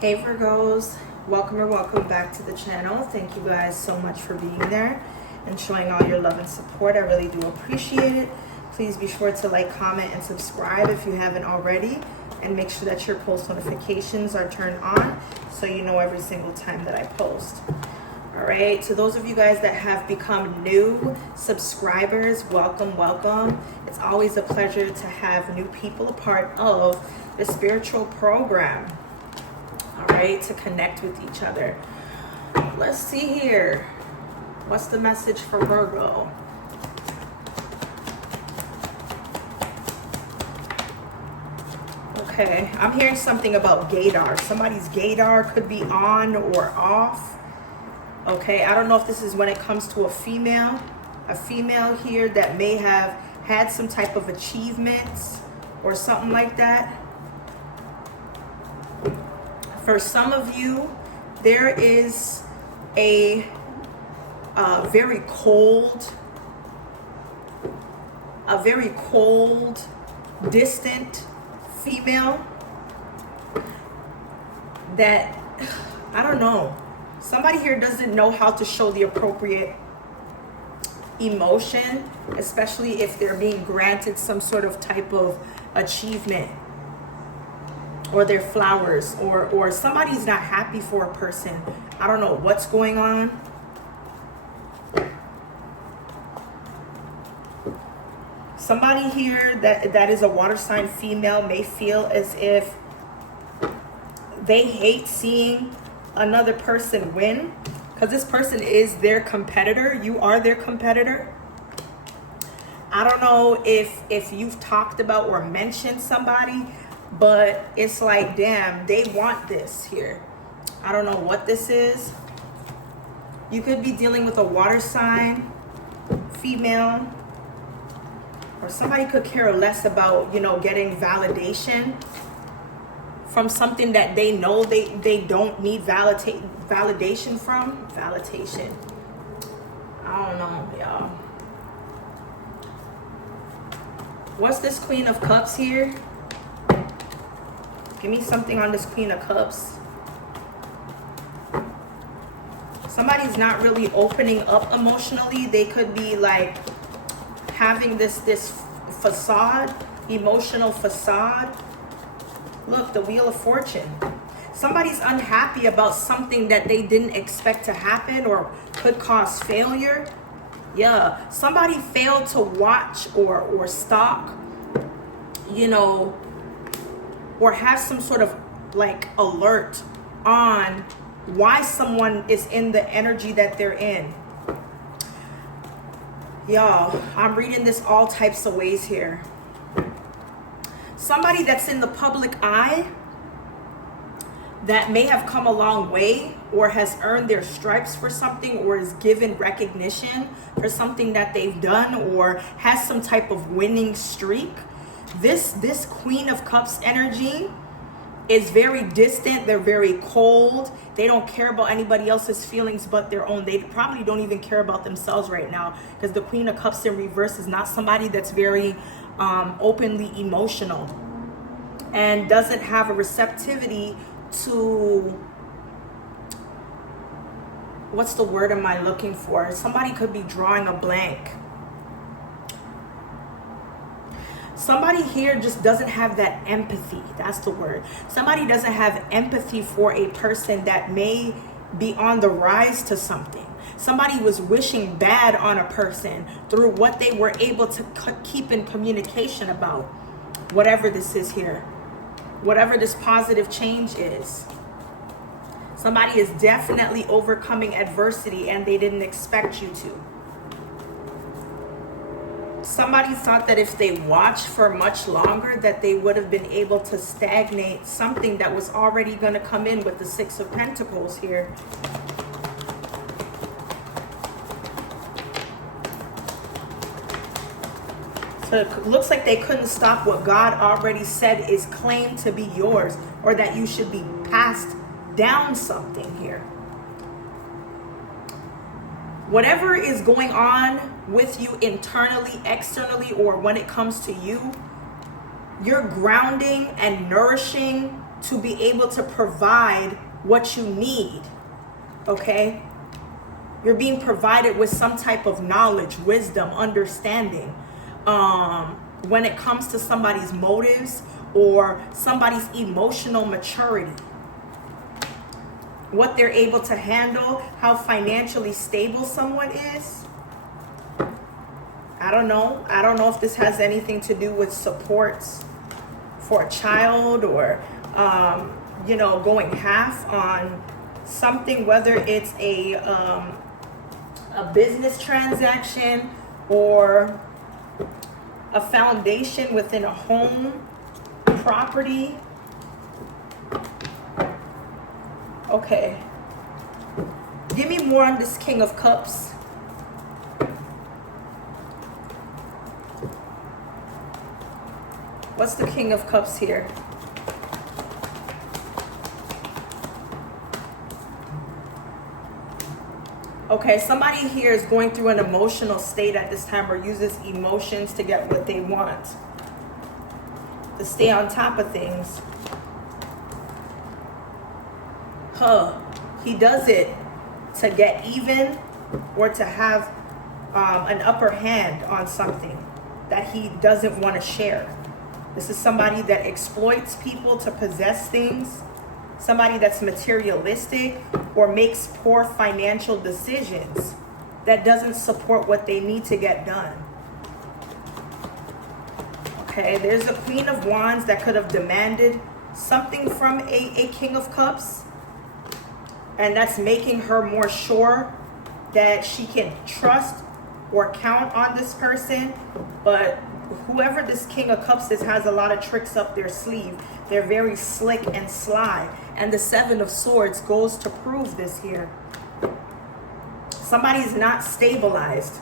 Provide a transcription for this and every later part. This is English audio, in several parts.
Hey Virgos, welcome or welcome back to the channel. Thank you guys so much for being there and showing all your love and support. I really do appreciate it. Please be sure to like, comment, and subscribe if you haven't already, and make sure that your post notifications are turned on so you know every single time that I post. All right, to those of you guys that have become new subscribers, welcome. It's always a pleasure to have new people a part of the spiritual program. All right, to connect with each other. Let's see here. What's the message for Virgo? Okay, I'm hearing something about gaydar. Somebody's gaydar could be on or off. Okay, I don't know if this is when it comes to a female here that may have had some type of achievements or something like that. For some of you, there is a very cold, distant female that, I don't know, somebody here doesn't know how to show the appropriate emotion, especially if they're being granted some sort of type of achievement, or their flowers, or somebody's not happy for a person. I don't know what's going on. Somebody here that is a water sign female may feel as if they hate seeing another person win, because this person is their competitor. You are their competitor. I don't know if you've talked about or mentioned somebody, but it's like, damn, they want this here. I don't know what this is. You could be dealing with a water sign female, or somebody could care less about, getting validation from something that they know they don't need validation from. Validation. I don't know, y'all. What's this Queen of Cups here? Give me something on this Queen of Cups. Somebody's not really opening up emotionally. They could be like having this facade, emotional facade. Look, the Wheel of Fortune. Somebody's unhappy about something that they didn't expect to happen or could cause failure. Yeah, somebody failed to watch or stalk, or have some sort of like alert on why someone is in the energy that they're in. Y'all, I'm reading this all types of ways here. Somebody that's in the public eye that may have come a long way or has earned their stripes for something, or is given recognition for something that they've done, or has some type of winning streak. This Queen of Cups energy is very distant. They're very cold. They don't care about anybody else's feelings but their own. They probably don't even care about themselves right now, because the Queen of Cups in reverse is not somebody that's very openly emotional and doesn't have a receptivity to, what's the word am I looking for? Somebody could be drawing a blank. Somebody here just doesn't have that empathy. That's the word. Somebody doesn't have empathy for a person that may be on the rise to something. Somebody was wishing bad on a person through what they were able to keep in communication about. Whatever this is here. Whatever this positive change is. Somebody is definitely overcoming adversity and they didn't expect you to. Somebody thought that if they watched for much longer that they would have been able to stagnate something that was already going to come in with the Six of Pentacles here. So it looks like they couldn't stop what God already said is claimed to be yours, or that you should be passed down something here. Whatever is going on with you internally, externally, or when it comes to you, you're grounding and nourishing to be able to provide what you need, okay? You're being provided with some type of knowledge, wisdom, understanding. When it comes to somebody's motives or somebody's emotional maturity, what they're able to handle, how financially stable someone is. I don't know. I don't know if this has anything to do with supports for a child or, going half on something, whether it's a business transaction or a foundation within a home, property. Okay. Give me more on this King of Cups. What's the King of Cups here? Okay, somebody here is going through an emotional state at this time or uses emotions to get what they want, to stay on top of things. He does it to get even or to have an upper hand on something that he doesn't want to share. This is somebody that exploits people to possess things, somebody that's materialistic or makes poor financial decisions that doesn't support what they need to get done. Okay, there's a Queen of Wands that could have demanded something from a King of Cups, and that's making her more sure that she can trust or count on this person. But whoever this King of Cups is has a lot of tricks up their sleeve. They're very slick and sly. And the Seven of Swords goes to prove this here. Somebody's not stabilized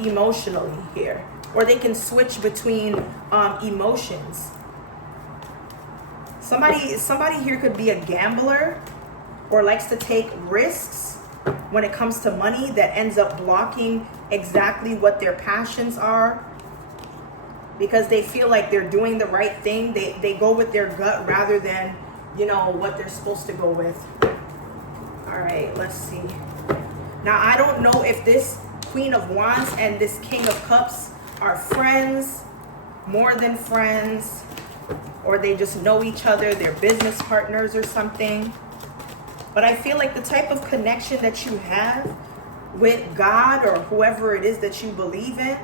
emotionally here. Or they can switch between emotions. Somebody here could be a gambler or likes to take risks when it comes to money that ends up blocking exactly what their passions are. Because they feel like they're doing the right thing. They go with their gut rather than, what they're supposed to go with. All right, let's see. Now, I don't know if this Queen of Wands and this King of Cups are friends, more than friends, or they just know each other, they're business partners or something. But I feel like the type of connection that you have with God or whoever it is that you believe in,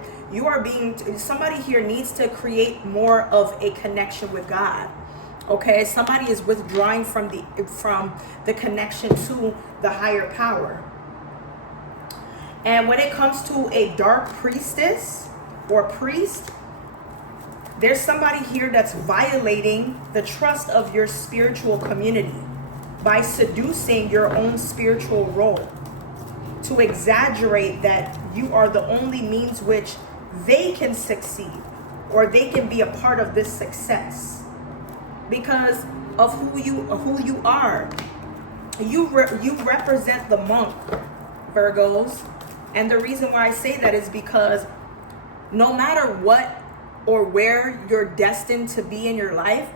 somebody here needs to create more of a connection with God. Okay, somebody is withdrawing from the connection to the higher power. And when it comes to a dark priestess or priest, there's somebody here that's violating the trust of your spiritual community by seducing your own spiritual role, to exaggerate that you are the only means which they can succeed or they can be a part of this success because of who you are. You represent the monk, Virgos. And the reason why I say that is because no matter what or where you're destined to be in your life,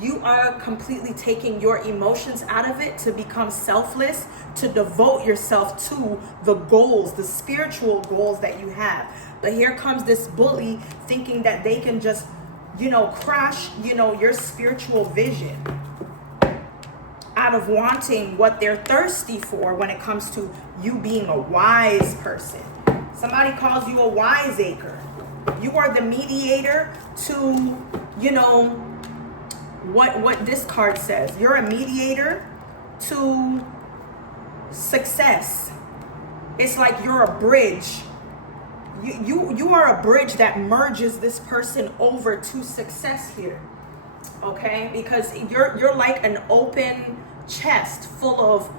you are completely taking your emotions out of it to become selfless, to devote yourself to the goals, the spiritual goals that you have. But here comes this bully thinking that they can just, crash, your spiritual vision out of wanting what they're thirsty for when it comes to you being a wise person. Somebody calls you a wiseacre. You are the mediator to, what this card says. You're a mediator to success. It's like you're a bridge. You are a bridge that merges this person over to success here. Okay? Because you're like an open chest full of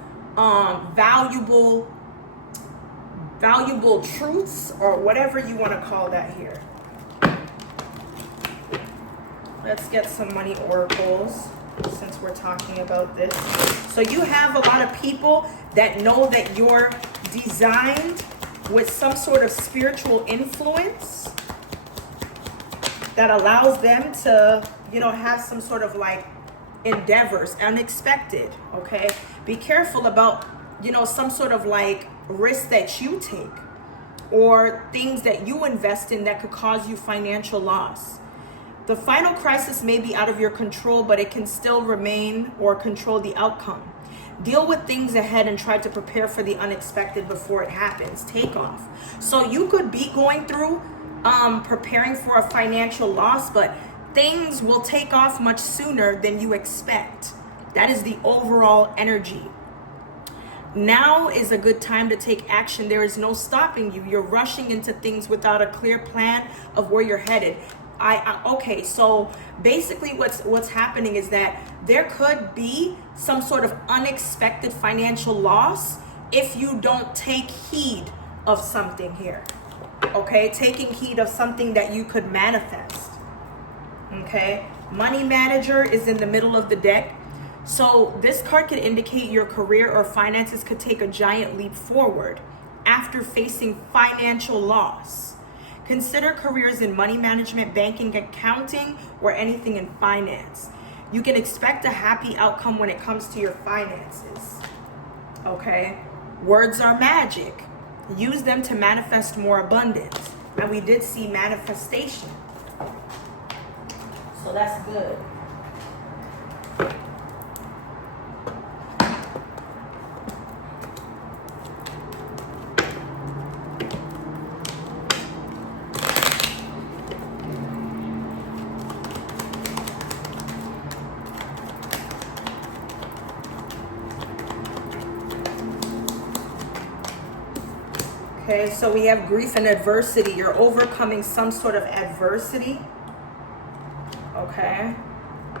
valuable truths, or whatever you want to call that here. Let's get some money oracles since we're talking about this. So you have a lot of people that know that you're designed with some sort of spiritual influence that allows them to, have some sort of like endeavors, unexpected, okay? Be careful about, some sort of like risk that you take or things that you invest in that could cause you financial loss. The final crisis may be out of your control, but it can still remain or control the outcome. Deal with things ahead and try to prepare for the unexpected before it happens. Take off. So you could be going through preparing for a financial loss, but things will take off much sooner than you expect. That is the overall energy. Now is a good time to take action. There is no stopping you. You're rushing into things without a clear plan of where you're headed. Okay, so basically what's happening is that there could be some sort of unexpected financial loss if you don't take heed of something here. Okay, taking heed of something that you could manifest. Okay, money manager is in the middle of the deck. So this card could indicate your career or finances could take a giant leap forward after facing financial loss. Consider careers in money management, banking, accounting, or anything in finance. You can expect a happy outcome when it comes to your finances. Okay? Words are magic. Use them to manifest more abundance. And we did see manifestation. So that's good. Okay, so we have grief and adversity. You're overcoming some sort of adversity. Okay.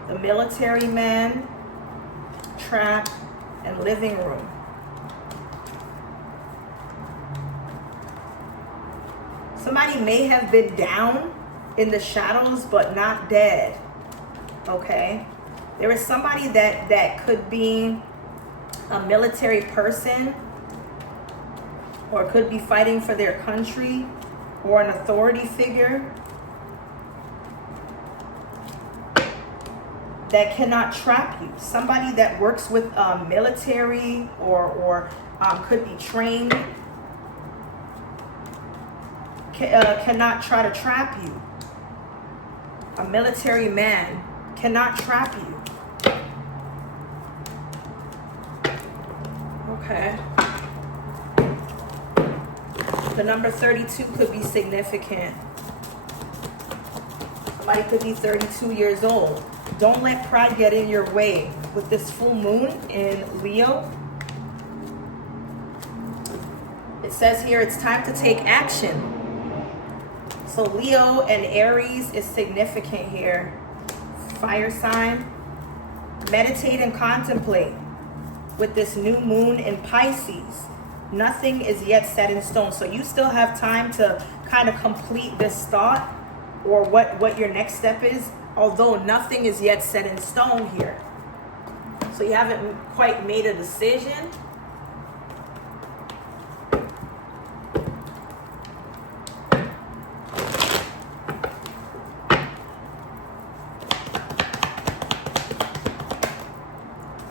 The military man, trap, and living room. Somebody may have been down in the shadows, but not dead. Okay. There is somebody that could be a military person, or could be fighting for their country, or an authority figure that cannot trap you. Somebody that works with military or could be trained cannot try to trap you. A military man cannot trap you. Okay. The number 32 could be significant. Somebody could be 32 years old. Don't let pride get in your way. With this full moon in Leo, it says here it's time to take action. So Leo and Aries is significant here. Fire sign. Meditate and contemplate. With this new moon in Pisces, nothing is yet set in stone. So you still have time to kind of complete this thought or what your next step is, although nothing is yet set in stone here. So you haven't quite made a decision.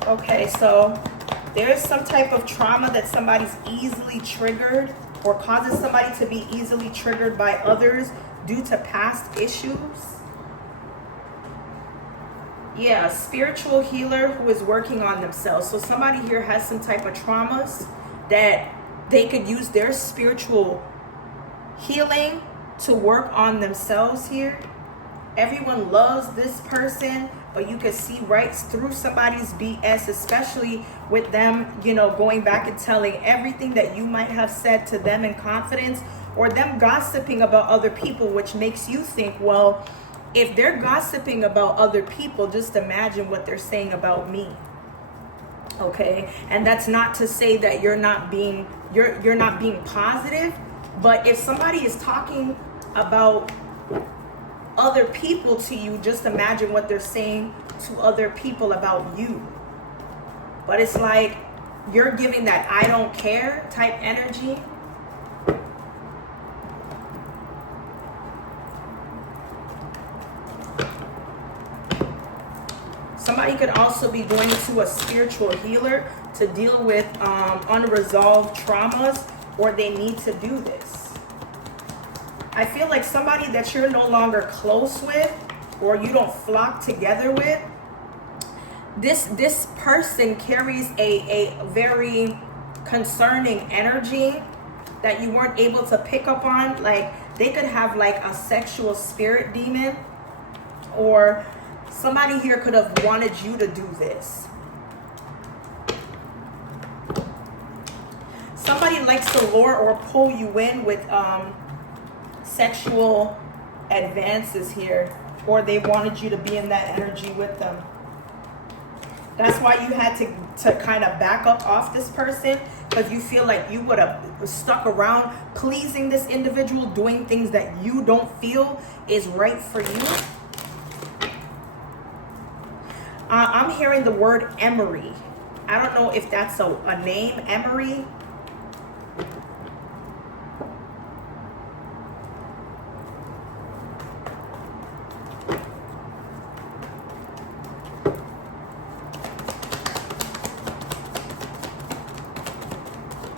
Okay, so there is some type of trauma that somebody's easily triggered or causes somebody to be easily triggered by others due to past issues. Yeah, a spiritual healer who is working on themselves. So somebody here has some type of traumas that they could use their spiritual healing to work on themselves here. Everyone loves this person, but you can see right through somebody's BS, especially with them, going back and telling everything that you might have said to them in confidence, or them gossiping about other people, which makes you think, well, if they're gossiping about other people, just imagine what they're saying about me. Okay? And that's not to say that you're not being positive, but if somebody is talking about other people to you, just imagine what they're saying to other people about you. But it's like you're giving that I don't care type energy. Somebody could also be going to a spiritual healer to deal with unresolved traumas, or they need to do this. I feel like somebody that you're no longer close with, or you don't flock together with, this person carries a very concerning energy that you weren't able to pick up on. Like, they could have like a sexual spirit demon, or somebody here could have wanted you to do this. Somebody likes to lure or pull you in with sexual advances here, or they wanted you to be in that energy with them. That's why you had to kind of back up off this person, because you feel like you would have stuck around pleasing this individual, doing things that you don't feel is right for you. I'm hearing the word Emery. I don't know if that's a name, Emery.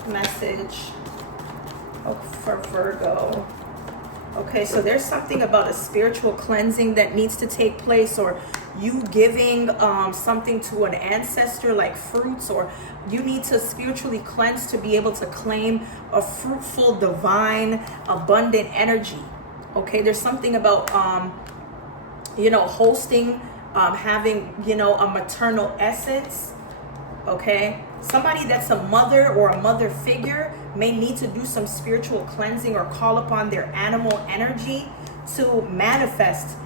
Message for Virgo. Okay, so there's something about a spiritual cleansing that needs to take place, or you giving something to an ancestor like fruits, or you need to spiritually cleanse to be able to claim a fruitful, divine, abundant energy. Okay, there's something about hosting, having a maternal essence. Okay, somebody that's a mother or a mother figure may need to do some spiritual cleansing or call upon their animal energy to manifest,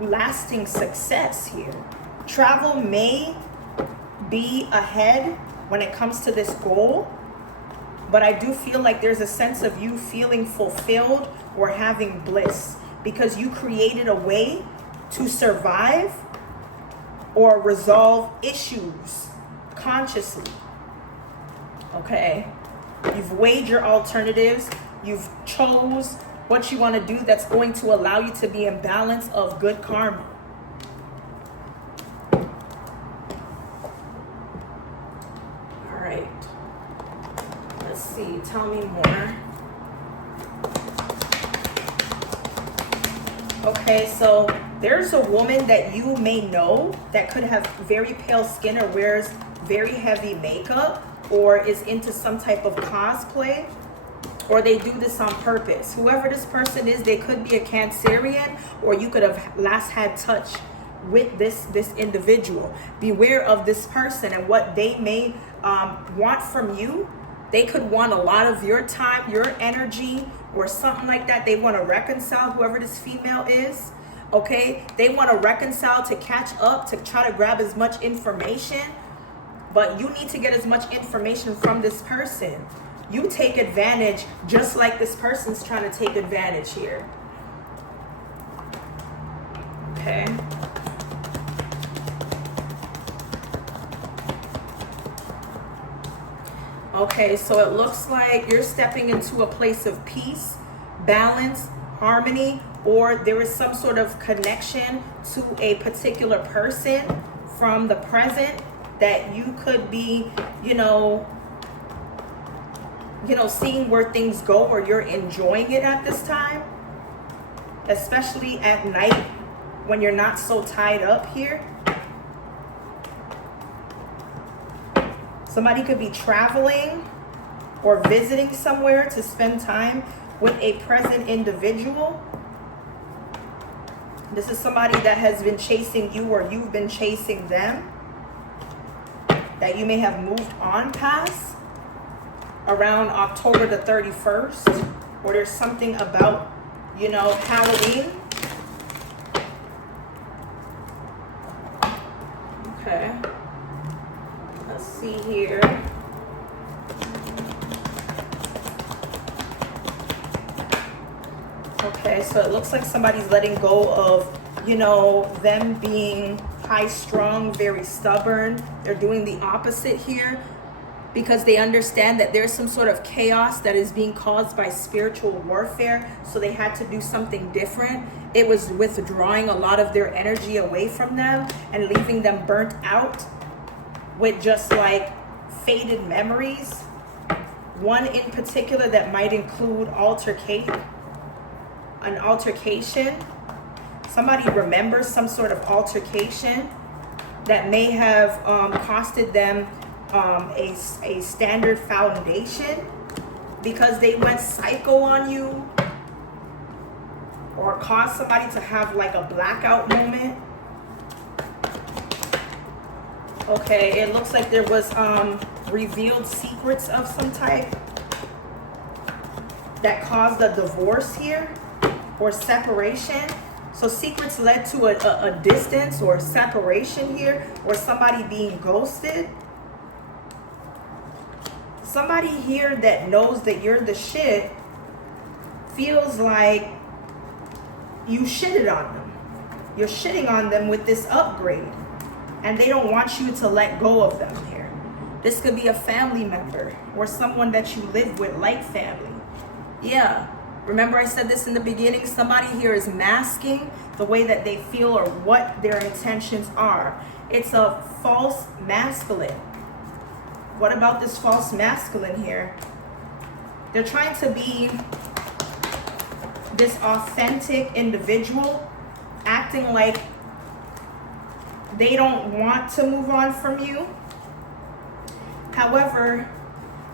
lasting success here. Travel may be ahead when it comes to this goal, but I do feel like there's a sense of you feeling fulfilled or having bliss because you created a way to survive or resolve issues consciously. Okay, you've weighed your alternatives, you've chose what you want to do that's going to allow you to be in balance of good karma. All right, let's see, tell me more. Okay, so there's a woman that you may know that could have very pale skin or wears very heavy makeup or is into some type of cosplay, or they do this on purpose. Whoever this person is, they could be a Cancerian, or you could have last had touch with this individual. Beware of this person and what they may want from you. They could want a lot of your time, your energy, or something like that. They want to reconcile, whoever this female is. Okay, they want to reconcile, to catch up, to try to grab as much information, but you need to get as much information from this person. You take advantage just like this person's trying to take advantage here. Okay. Okay, so it looks like you're stepping into a place of peace, balance, harmony, or there is some sort of connection to a particular person from the present that you could be, seeing where things go, or you're enjoying it at this time, especially at night when you're not so tied up here. Somebody could be traveling or visiting somewhere to spend time with a present individual. This is somebody that has been chasing you, or you've been chasing them, that you may have moved on past around October the 31st, or there's something about, Halloween. Okay. Let's see here. Okay, so it looks like somebody's letting go of, them being high strung, very stubborn. They're doing the opposite here. because they understand that there's some sort of chaos that is being caused by spiritual warfare. So they had to do something different. It was withdrawing a lot of their energy away from them and leaving them burnt out with just like faded memories. One in particular that might include an altercation. Somebody remembers some sort of altercation that may have costed them a standard foundation because they went psycho on you, or caused somebody to have like a blackout moment. Okay, it looks like there was revealed secrets of some type that caused a divorce here or separation. So secrets led to a distance or separation here, or somebody being ghosted. Somebody here that knows that you're the shit feels like you shitted on them. You're shitting on them with this upgrade, and they don't want you to let go of them here. This could be a family member or someone that you live with, like family. Yeah. Remember I said this in the beginning? Somebody here is masking the way that they feel or what their intentions are. It's a false masculine. What about this false masculine here? They're trying to be this authentic individual, acting like they don't want to move on from you. However,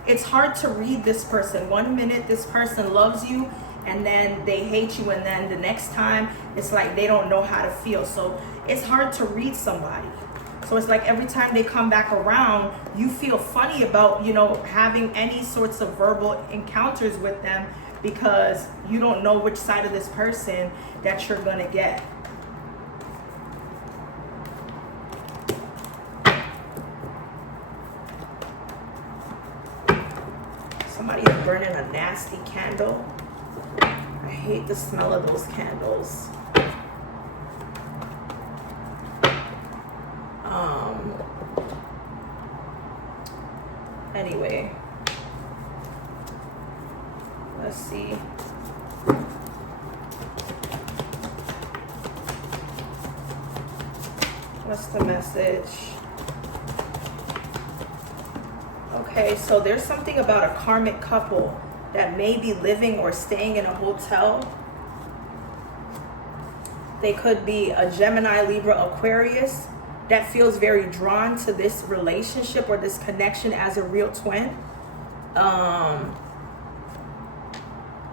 it's hard to read this person. One minute this person loves you, and then they hate you, and then the next time it's like they don't know how to feel. So it's hard to read somebody. So it's like every time they come back around, you feel funny about, having any sorts of verbal encounters with them, because you don't know which side of this person that you're gonna get. Somebody is burning a nasty candle. I hate the smell of those candles. Anyway, let's see. What's the message? Okay, so there's something about a karmic couple that may be living or staying in a hotel. They could be a Gemini, Libra, Aquarius that feels very drawn to this relationship or this connection as a real twin. I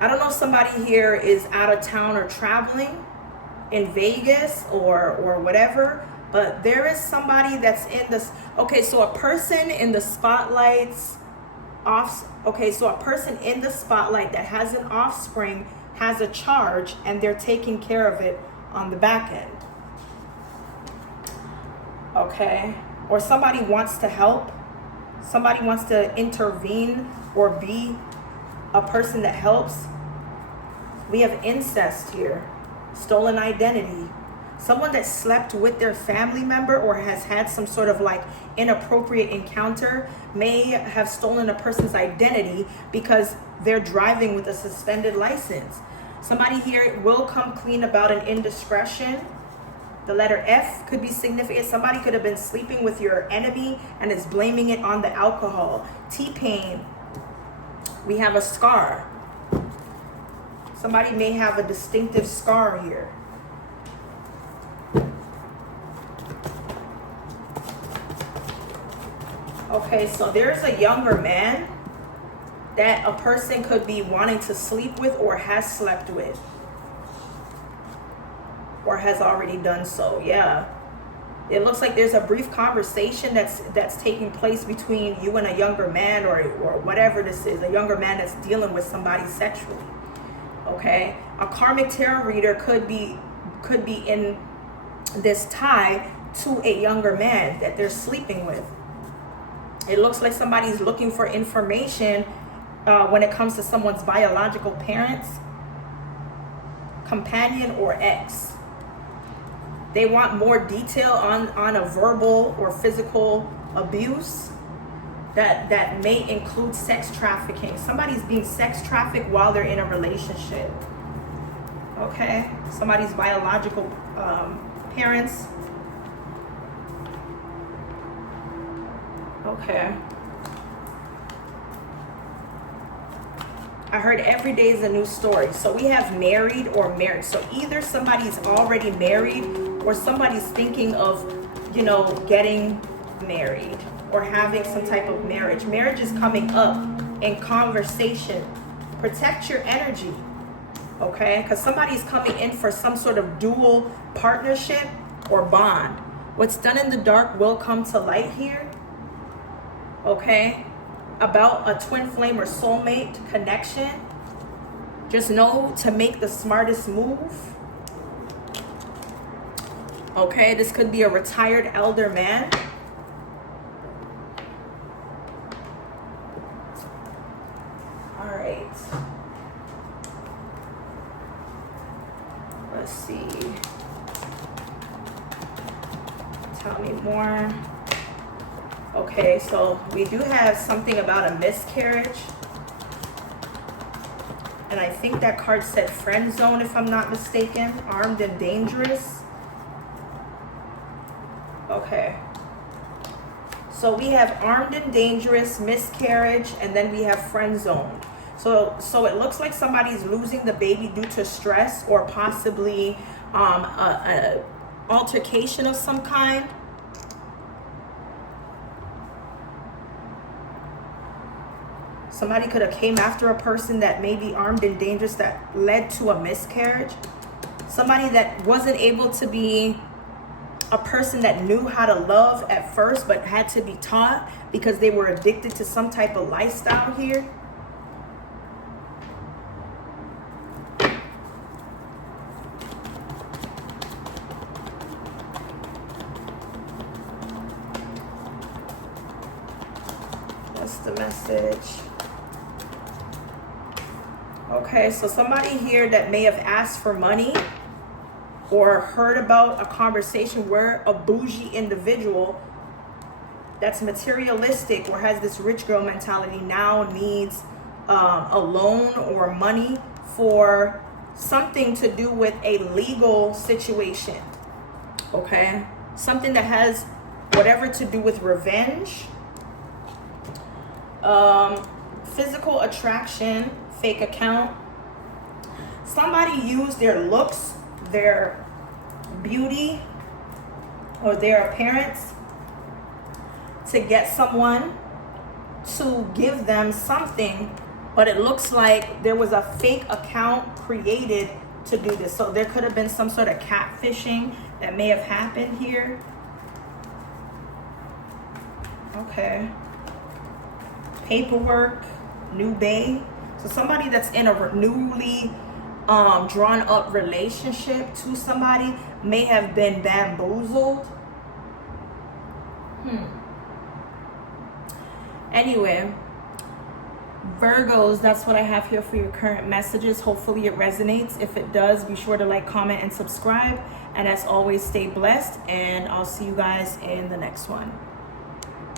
don't know if somebody here is out of town or traveling in Vegas or whatever, but there is somebody that's in this. Okay, so a person in the spotlights so a person in the spotlight that has an offspring has a charge, and they're taking care of it on the back end. Okay, or somebody wants to help. Somebody wants to intervene or be a person that helps. We have incest here, stolen identity. Someone that slept with their family member or has had some sort of like inappropriate encounter may have stolen a person's identity because they're driving with a suspended license. Somebody here will come clean about an indiscretion. The letter F could be significant. Somebody could have been sleeping with your enemy and is blaming it on the alcohol. T-pain. We have a scar. Somebody may have a distinctive scar here. Okay, so there's a younger man that a person could be wanting to sleep with or has slept with, or has already done so. Yeah, it looks like there's a brief conversation that's taking place between you and a younger man, or whatever this is, a younger man that's dealing with somebody sexually. Okay, a karmic tarot reader could be in this tie to a younger man that they're sleeping with. It looks like somebody's looking for information when it comes to someone's biological parents, companion, or ex. They want more detail on a verbal or physical abuse. that may include sex trafficking. Somebody's being sex trafficked while they're in a relationship. Okay, somebody's biological parents. Okay. I heard every day is a new story. So we have married or married. So either somebody's already married or somebody's thinking of, you know, getting married or having some type of marriage. Marriage is coming up in conversation. Protect your energy, okay? Because somebody's coming in for some sort of dual partnership or bond. What's done in the dark will come to light here, okay? About a twin flame or soulmate connection. Just know to make the smartest move. Okay, this could be a retired elder man. All right. Let's see. Tell me more. Okay, so we do have something about a miscarriage. And I think that card said friend zone, if I'm not mistaken. Armed and dangerous. Okay. So we have armed and dangerous, miscarriage, and then we have friend zone. So it looks like somebody's losing the baby due to stress or possibly a altercation of some kind. Somebody could have came after a person that may be armed and dangerous that led to a miscarriage. Somebody that wasn't able to be a person that knew how to love at first but had to be taught because they were addicted to some type of lifestyle here. That's the message. Okay, so somebody here that may have asked for money or heard about a conversation where a bougie individual that's materialistic or has this rich girl mentality now needs a loan or money for something to do with a legal situation. Okay, something that has whatever to do with revenge, physical attraction, fake account. Somebody used their looks, their beauty, or their appearance to get someone to give them something, but it looks like there was a fake account created to do this. So there could have been some sort of catfishing that may have happened here. Okay. Paperwork, new bae. So somebody that's in a newly drawn up relationship to somebody may have been bamboozled. Anyway, Virgos, that's what I have here for your current messages. Hopefully it resonates. If it does, be sure to like, comment, and subscribe. And as always, stay blessed. And I'll see you guys in the next one.